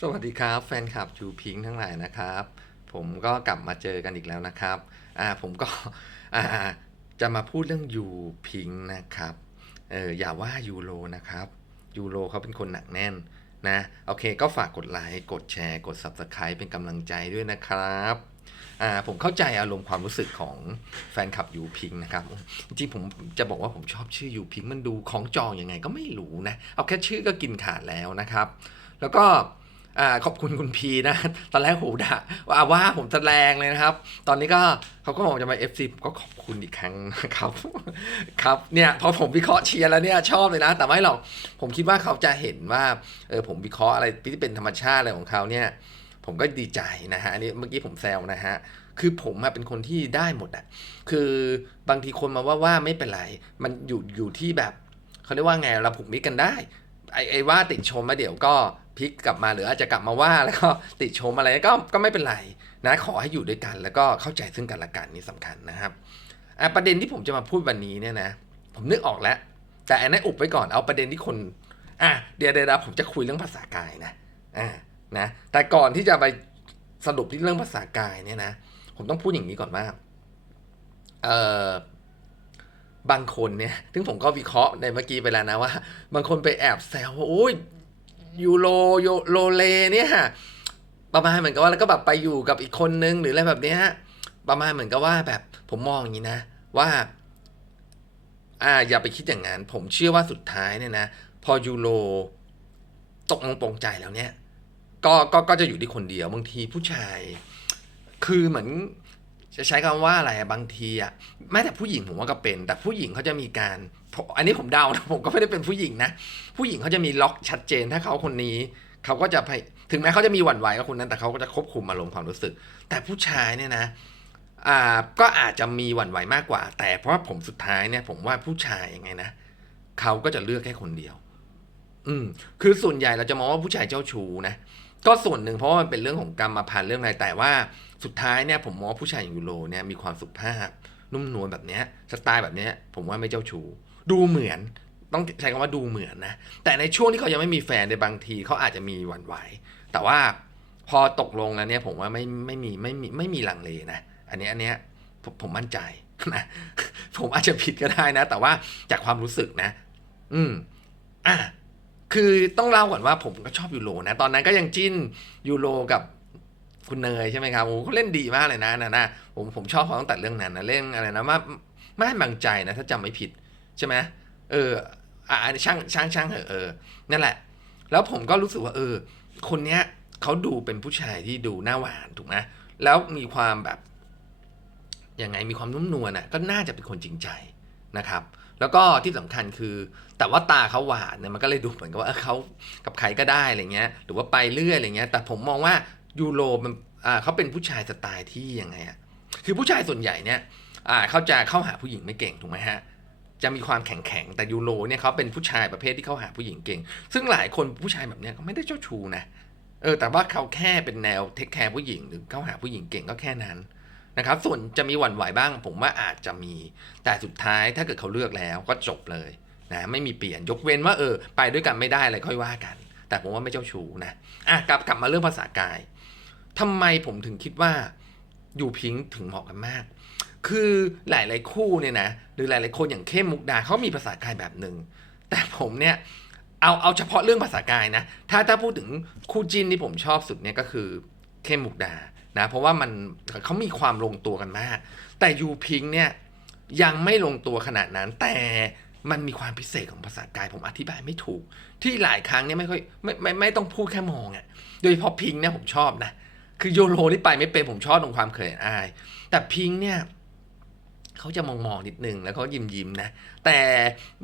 สวัสดีครับ แฟนคลับจูพิงค์ทั้งหลายนะครับ ผมก็กลับมาเจอกันอีกแล้วนะครับอ่าผมก็อ่าจะมาพูดเรื่องยูพิงค์นะครับเอออย่าว่ายูโรนะครับยูโรเขาเป็นคนหนักแน่นนะโอเคก็ฝากกดไลค์กดแชร์กด Subscribe เป็นกำลังใจด้วยนะครับอ่าผมเข้าใจอารมณ์ความรู้สึกของแฟนคลับยูพิงค์นะครับ จริงผมจะบอกว่าผมชอบชื่อยูพิงค์มันดูของจองยังไงก็ไม่รู้นะ เอาแค่ชื่อก็กินขาดแล้วนะครับ แล้วก็ อ่าขอบคุณคุณพีนะ ตอนแรกโหด่าว่าว่าผมจะแรงเลยนะครับ ตอนนี้ก็เขาก็บอกจะมา FC ผมก็ขอบคุณอีกครั้งนะครับ ครับเนี่ยพอผมวิเคราะห์เชียร์แล้วเนี่ยชอบเลยนะ แต่ไม่หรอกผมคิดว่าเขาจะเห็นว่าเออผมวิเคราะห์อะไรที่เป็นธรรมชาติอะไรของเขาเนี่ยผมก็ดีใจนะฮะอันนี้เมื่อกี้ผมแซวนะฮะคือผมเป็นคนที่ได้หมดอะคือบางทีคนมาว่าว่าไม่เป็นไร มันอยู่อยู่ที่แบบเขาเรียกว่าไงเราผูกมิตรกันได้ไอ้ไอ้ว่าติดชมมาเดี๋ยวก็ พลิกกลับมาหรืออาจจะกลับมาว่าแล้วก็ติดชมอะไรก็ก็ไม่เป็นไรนะขอให้อยู่ด้วยกัน แล้วก็เข้าใจซึ่งกันและกันนี่สำคัญนะครับอะประเด็นที่ผมจะมาพูดวันนี้เนี่ยนะผมนึกออกแล้ว แต่อันนั้นอุบไว้ก่อนเอาประเด็นที่คนอะเดี๋ยวเดี๋ยวผมจะคุยเรื่องภาษากายนะอ่านะแต่ก่อนที่จะไปสรุปที่เรื่องภาษากายเนี่ยนะผมต้องพูดอย่างนี้ก่อนว่าเอ่อบางคนเนี่ยซึ่งผมก็วิเคราะห์ในเมื่อกี้ไปแล้วนะว่า บางคนไปแอบแซวว่าโอ้ย ยูโรโยโลเลเนี่ยประมาณเหมือนกับว่าแล้วก็แบบไปอยู่กับอีกคนนึงหรืออะไรแบบเนี้ยประมาณเหมือนกับว่าแบบผมมองอย่างนี้นะ ว่าอ่าอย่าไปคิดอย่างนั้น ผมเชื่อว่าสุดท้ายเนี่ยนะ พอยูโรตกลงปรงใจแล้วเนี่ยก็ก็ก็จะอยู่ที่คนเดียวบางทีผู้ชาย คือเหมือนจะใช้คำว่าอะไรบางทีอะแม้แต่ผู้หญิงผมว่าก็เป็น แต่ผู้หญิงเขาจะมีการ อันนี้ผมเดานะผมก็ไม่ได้เป็นผู้หญิงนะ ผู้หญิงเขาจะมีล็อกชัดเจนถ้าเขาคนนี้เขาก็จะพยถึงแม้เขาจะมีหวั่นไหวกับคนนั้นแต่เขาก็จะควบคุมอารมณ์ความรู้สึก แต่ผู้ชายเนี่ยนะอ่าก็อาจจะมีหวั่นไหวมากกว่า แต่เพราะว่าผมสุดท้ายเนี่ย ผมว่าผู้ชายยังไงนะเขาก็จะเลือกแค่คนเดียว อืม คือส่วนใหญ่เราจะมองว่าผู้ชายเจ้าชู้นะก็ส่วนหนึ่งเพราะว่ามันเป็นเรื่องของกรรมพันธุ์เรื่องอะไรแต่ว่าสุดท้ายเนี่ยผมมองผู้ชายอย่างยูโรเนี่ยมีความสุภาพนุ่มนวลแบบเนี้ยสไตล์แบบเนี้ยผมว่าไม่เจ้าชู้ ดูเหมือนต้องใช้คำว่าดูเหมือนนะ แต่ในช่วงที่เขายังไม่มีแฟนในบางทีเขาอาจจะมีหวั่นไหว แต่ว่าพอตกลงแล้วเนี่ยผมว่าไม่ไม่มีไม่มีไม่มีลังเลนะ อันนี้อันเนี้ยผมผมมั่นใจนะผมอาจจะผิดก็ได้นะ แต่ว่าจากความรู้สึกนะ อืมอะคือต้องเล่าก่อนว่าผมก็ชอบยูโรนะ ตอนนั้นก็ยังจิ้นยูโรกับคุณเนยใช่ไหมครับโอ้เขาเล่นดีมากเลยนะนะนะผมผมชอบเขาตั้งแต่เรื่องนั้นนะเรื่องอะไรนะมาไม่ให้บังใจนะถ้าจำไม่ผิด ใช่ไหมเอออะอันนี้ช่างช่างช่างเหอะเออนั่นแหละ แล้วผมก็รู้สึกว่า เออ คนเนี้ยเขาดูเป็นผู้ชายที่ดูหน้าหวานถูกไหมแล้วมีความแบบยังไงมีความนุ่มนวลอะก็น่าจะเป็นคนจริงใจนะครับ แล้วก็ที่สำคัญคือ แต่ว่าตาเขาหวานเนี่ยมันก็เลยดูเหมือนกับว่าเออเขากับใครก็ได้อะไรเงี้ย หรือว่าไปเรื่อยอะไรเงี้ย แต่ผมมองว่ายูโรมันอ่าเขาเป็นผู้ชายสไตล์ที่ยังไงอะคือผู้ชายส่วนใหญ่เนี่ยอ่าเขาจะเข้าหาผู้หญิงไม่เก่งถูกไหมฮะ จะมีความแข็งแข็งแต่ยูโรเนี่ยเขาเป็นผู้ชายประเภทที่เข้าหาผู้หญิงเก่ง ซึ่งหลายคนผู้ชายแบบเนี้ยก็ไม่ได้เจ้าชู้นะเออแต่ว่าเขาแค่เป็นแนวเทคแคร์ผู้หญิงหรือเข้าหาผู้หญิงเก่งก็แค่นั้นนะครับส่วนจะมีหวั่นไหวบ้าง ผมว่าอาจจะมีแต่สุดท้ายถ้าเกิดเขาเลือกแล้วก็จบเลยนะไม่มีเปลี่ยนยกเว้นว่าเออไปด้วยกันไม่ได้อะไรค่อยว่ากัน แต่ผมว่าไม่เจ้าชู้นะอะกลับกลับมาเรื่องภาษากายทำไมผมถึงคิดว่าอยู่พิงถึงเหมาะกันมาก คือหลายๆคู่เนี่ยนะหรือหลายๆคนอย่างเข้มมุกดาเขามีภาษากายแบบหนึ่งแต่ผมเนี่ยเอาเอาเฉพาะเรื่องภาษากายนะ ถ้าถ้าพูดถึงคู่จิ้นที่ผมชอบสุดเนี่ยก็คือเข้มมุกดานะเพราะว่ามันเขามีความลงตัวกันมาก แต่ยูพิงค์เนี่ยยังไม่ลงตัวขนาดนั้นแต่มันมีความพิเศษของภาษากายผมอธิบายไม่ถูก ที่หลายครั้งเนี่ยไม่ค่อยไม่ไม่ไม่ต้องพูดแค่มองอะ่ะโดยเฉพาะพิงค์เนี่ยผมชอบนะ คือโยโรนี่ไปไม่เป็นผมชอบตรงความเขินอาย แต่พิงค์เนี่ย เขาจะมองมองๆนิดนึงแล้วเขายิ้มยิ้มๆนะ แต่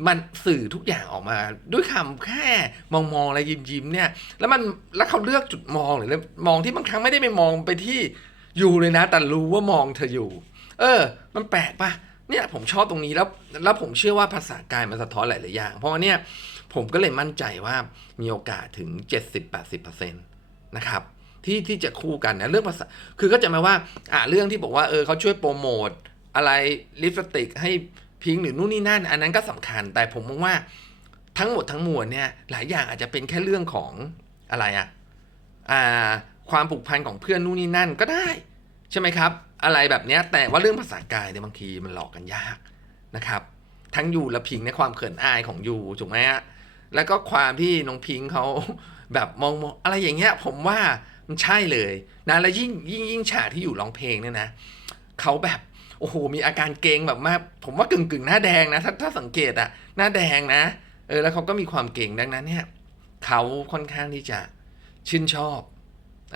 มันสื่อทุกอย่างออกมา ด้วยคำแค่มองมองๆอะไรยิ้มยิ้มๆเนี่ย แล้วมันแล้วเขาเลือกจุดมองหรือมองที่บางครั้งไม่ได้ไปมองไปที่อยู่เลยนะ แต่รู้ว่ามองเธออยู่ เออ มันแปลกปะเนี่ยผมชอบตรงนี้แล้วแล้วผมเชื่อว่าภาษากายมันสะท้อนหลายๆอย่าง เพราะว่าเนี่ยผมก็เลยมั่นใจว่ามีโอกาสถึง 70-80%นะครับที่ที่จะคู่กันนะเรื่องภาษาคือก็จะหมายว่าอะเรื่องที่บอกว่าเออเขาช่วยโปรโมท อะไรลิปสติกให้พิงหรือนู่นนี่นั่น อันนั้นก็สำคัญ แต่ผมมองว่าทั้งหมดทั้งมวลเนี่ยหลายอย่างอาจจะเป็นแค่เรื่องของอะไรอะอ่าความผูกพันของเพื่อนนู่นนี่นั่นก็ได้ ใช่ไหมครับ อะไรแบบเนี้ยแต่ว่าเรื่องภาษากายเนี่ยบางทีมันหลอกกันยากนะครับทั้งยูและพิงในความเขินอายของยูถูกไหมฮะแล้วก็ความที่น้องพิงเขาแบบมองมองอะไรอย่างเงี้ยผมว่ามันใช่เลยนะแล้วยิ่งยิ่งยิ่งฉากที่อยู่ร้องเพลงเนี่ยนะเขาแบบ โอ้โหมีอาการเกรงแบบมาก ผมว่ากึ่งกึ่งหน้าแดงนะถ้าถ้าสังเกตอะหน้าแดงนะ เออแล้วเขาก็มีความเก่งดังนั้นเนี่ยเขาค่อนข้างที่จะชื่นชอบ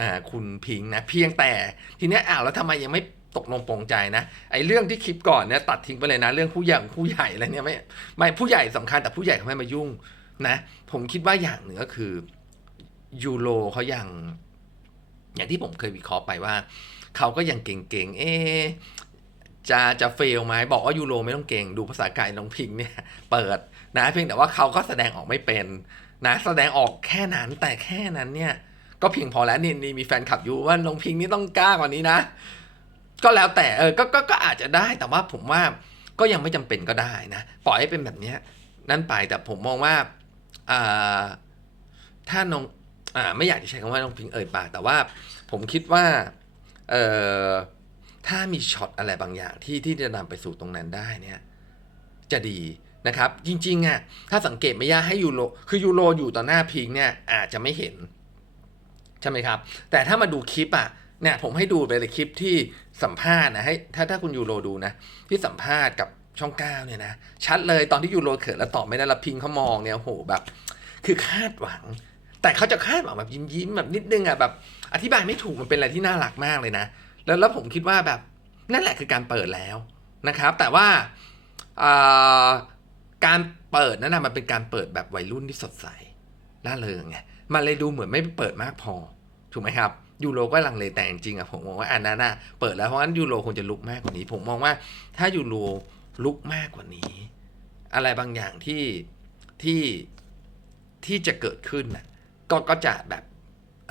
อ่าคุณพิงนะเพียงแต่ทีเนี้ยอ้าวแล้วทำไมยังไม่ตกลงปรงใจนะไอ้เรื่องที่คลิปก่อนเนี่ยตัดทิ้งไปเลยนะ เรื่องผู้ใหญ่ผู้ใหญ่อะไรเนี่ยไม่ไม่ผู้ใหญ่สำคัญแต่ผู้ใหญ่เขาไม่มายุ่งนะผมคิดว่าอย่างหนึ่งก็คือยูโรเขายังอย่างที่ผมเคยวิเคราะห์ไปว่า เขาก็ยังเก่งๆ เอะ จะจะเฟลไหมบอกว่ายูโรไม่ต้องเก่งดูภาษากายน้องพิงเนี่ยเปิดนะเพียงแต่ว่าเขาก็แสดงออกไม่เป็นนะแสดงออกแค่นั้นแต่แค่นั้นเนี่ยก็เพียงพอแล้วนี่นี่มีแฟนคลับอยู่ว่าน้องพิงนี่ต้องกล้ากว่านี้นะ ก็แล้วแต่เออก็ก็ก็อาจจะได้แต่ว่าผมว่าก็ยังไม่จำเป็นก็ได้นะปล่อยให้เป็นแบบนี้นั่นไปแต่ผมมองว่าอ่าถ้าน้องอ่าไม่อยากจะใช้คำว่าน้องพิงเอ่ยปากแต่ว่าผมคิดว่าเออ ถ้ามีช็อตอะไรบางอย่างที่ที่จะนำไปสู่ตรงนั้นได้เนี่ยจะดีนะครับ จริงๆอะถ้าสังเกตไม่ยากให้ยูโรคือยูโรอยู่ต่อหน้าพิงเนี่ยอาจจะไม่เห็น ใช่ไหมครับ แต่ถ้ามาดูคลิปอะเนี่ยผมให้ดูไปเลยคลิปที่สัมภาษณ์นะให้ถ้าถ้าคุณยูโรดูนะ ที่สัมภาษณ์กับช่องเก้าเนี่ยนะ ชัดเลยตอนที่ยูโรเขินแล้วตอบไม่ได้แล้วพิงเขามองเนี่ยโอ้โหแบบ คือคาดหวัง แต่เขาจะคาดหวังแบบยิ้มยิ้มๆแบบนิดนึงอะแบบ อธิบายไม่ถูกมันเป็นอะไรที่น่ารักมากเลยนะ แล้วแล้วผมคิดว่าแบบนั่นแหละคือการเปิดแล้วนะครับ แต่ว่าการเปิดนั้นนะมันเป็นการเปิดแบบวัยรุ่นที่สดใสล่าเริงไงมันเลยดูเหมือนไม่เปิดมากพอ ถูกไหมครับยูโรก็ลังเลแต่จริงๆอะผมมองว่าอันนั้นน่ะเปิดแล้วเพราะงั้นยูโรควรจะลุกมากกว่านี้ ผมมองว่าถ้ายูโรลุกมากกว่านี้ อะไรบางอย่างที่ที่ที่จะเกิดขึ้นน่ะก็ก็จะแบบ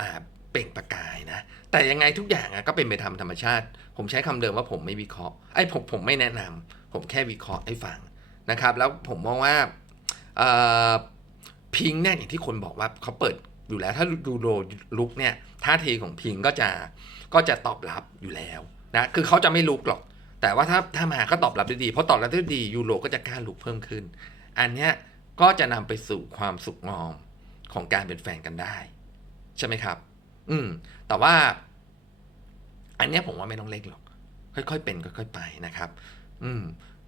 อ่า เปล่งประกายนะ แต่ยังไงทุกอย่างก็เป็นไปตามธรรมชาติ ผมใช้คำเดิมว่าผมไม่วิเคราะห์ไอ้ผมผมไม่แนะนำผมแค่วิเคราะห์ให้ฟังนะครับ แล้วผมมองว่าพิงค์เนี่ยอย่างที่คนบอกว่าเขาเปิดอยู่แล้วถ้าดูโรลุกเนี่ยท่าทีของพิงค์ก็จะก็จะตอบรับอยู่แล้วนะคือเขาจะไม่ลุกหรอก แต่ว่าถ้าถ้ามาก็ตอบรับได้ดีเพราะตอบรับได้ดียูโรก็จะกล้าลุกเพิ่มขึ้น อันเนี้ยก็จะนำไปสู่ความสุขงอมของการเป็นแฟนกันได้ ใช่ไหมครับ อืม แต่ว่า อันเนี้ยผมว่าไม่ต้องเร่งหรอก ค่อยๆ เป็นค่อยๆไปนะครับ อืม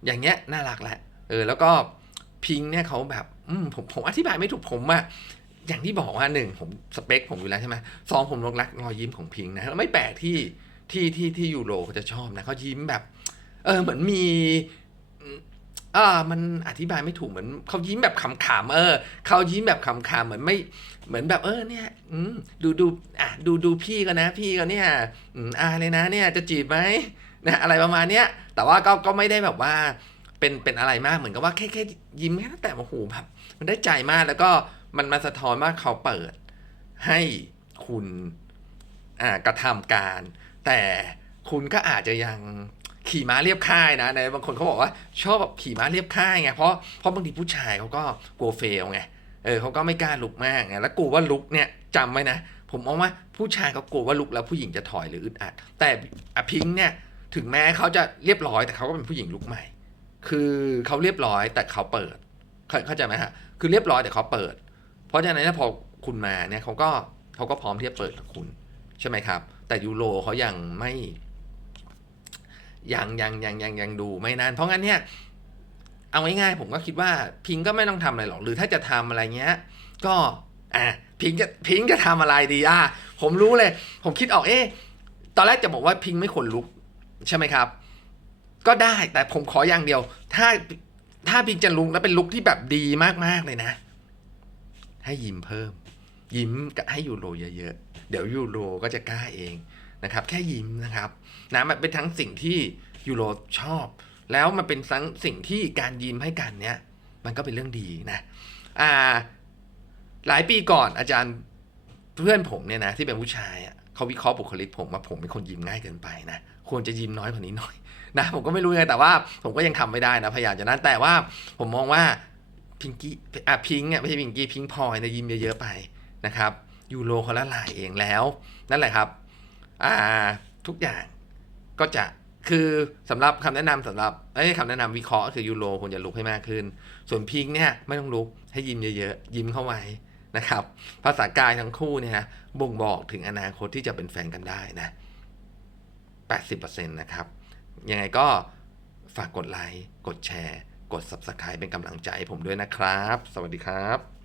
อย่างเงี้ยน่ารักแหละ เออ แล้วก็พิงค์เนี่ยเขาแบบ อืม ผมผมอธิบายไม่ถูกผมอะอย่างที่บอกว่าหนึ่งผมสเปคผมอยู่แล้วใช่ไหมสองผมรักรอยยิ้มของพิงค์นะแล้วไม่แปลกที่ที่ที่ที่ยูโรเขาจะชอบนะเขายิ้มแบบ เออเหมือนมี อ่ามันอธิบายไม่ถูกเหมือนเขายิ้มแบบขำๆเออเขายิ้มแบบขำๆเหมือนไม่เหมือนแบบเออเนี่ยอืมดูดูอะดูดูพี่ก็นะ พี่ก็เนี่ยอืมอ่าเลยนะเนี่ยจะจีบไหมนะอะไรประมาณเนี้ยแต่ว่าก็ก็ไม่ได้แบบว่าเป็นเป็นอะไรมากเหมือนกับว่าแค่แค่ยิ้มแค่แต่โอ้โหแบบมันได้ใจมากแล้วก็มันมาสะท้อนว่าเขาเปิดให้คุณอ่ากระทำการ แต่คุณก็อาจจะยัง ขี่ม้าเรียบค่ายนะในบางคนเขาบอกว่าชอบแบบขี่ม้าเรียบค่ายไงเพราะเพราะบางทีผู้ชายเขาก็กลัวเฟลไงเออเขาก็ไม่กล้าลุกมากไงแล้วกลัวว่าลุกเนี่ยจำไว้นะ ผมมองว่าผู้ชายเขากลัวว่าลุกแล้วผู้หญิงจะถอยหรืออึดอัด แต่อพิงเนี่ยถึงแม้เขาจะเรียบร้อยแต่เขาก็เป็นผู้หญิงลุกใหม่ คือเขาเรียบร้อยแต่เขาเปิดเข้าใจไหมฮะคือเรียบร้อยแต่เขาเปิด เพราะฉะนั้นพอคุณมาเนี่ยเขาก็เขาก็พร้อมที่จะเปิดกับคุณ ใช่ไหมครับ แต่ยูโรเขายังไม่ ยังยังยังยังยังดูไม่นาน เพราะงั้นเนี่ยเอาง่ายๆผมก็คิดว่าพิงก็ไม่ต้องทำอะไรหรอกหรือถ้าจะทำอะไรเงี้ย ก็อะพิงจะพิงจะทำอะไรดีอะผมรู้เลย ผมคิดออกเอ๊ะตอนแรกจะบอกว่าพิงไม่ควรลุกใช่ไหมครับ ก็ได้แต่ผมขออย่างเดียว ถ้าถ้าพิงจะลุกแล้วเป็นลุกที่แบบดีมากๆเลยนะ ให้ยิ้มเพิ่ม ยิ้มให้ยูโรเยอะๆเดี๋ยวยูโรก็จะกล้าเอง นะครับแค่ยิ้มนะครับนะมันเป็นทั้งสิ่งที่ยูโรชอบ แล้วมันเป็นทั้งสิ่งที่การยิ้มให้กันเนี้ยมันก็เป็นเรื่องดีนะอ่าหลายปีก่อนอาจารย์เพื่อนผมเนี่ยนะที่เป็นผู้ชายอะเขาวิเคราะห์บุคลิกผมว่าผมเป็นคนยิ้มง่ายเกินไปนะควรจะยิ้มน้อยกว่านี้หน่อยนะผมก็ไม่รู้ไงแต่ว่าผมก็ยังทำไม่ได้นะพยายามจะนั้นแต่ว่าผมมองว่าพิงกี้อะพิงอะไม่ใช่พิงกี้พิงพลอยนะยิ้มเยอะๆไปนะครับยูโรคนละลายเองแล้ว นั่นแหละครับ อ่าทุกอย่างก็จะคือสำหรับคำแนะนำสำหรับเอ้ยคำแนะนำวิเคราะห์คือยูโรควรจะลุกให้มากขึ้น ส่วนพิงเนี่ยไม่ต้องลุกให้ยิ้มเยอะๆยิ้มเข้าไว้นะครับ ภาษากายทั้งคู่เนี่ยบ่งบอกถึงอนาคตที่จะเป็นแฟนกันได้นะ 80%นะครับ ยังไงก็ฝากกดไลค์ กดแชร์ กด Subscribe เป็นกำลังใจให้ผมด้วยนะครับ สวัสดีครับ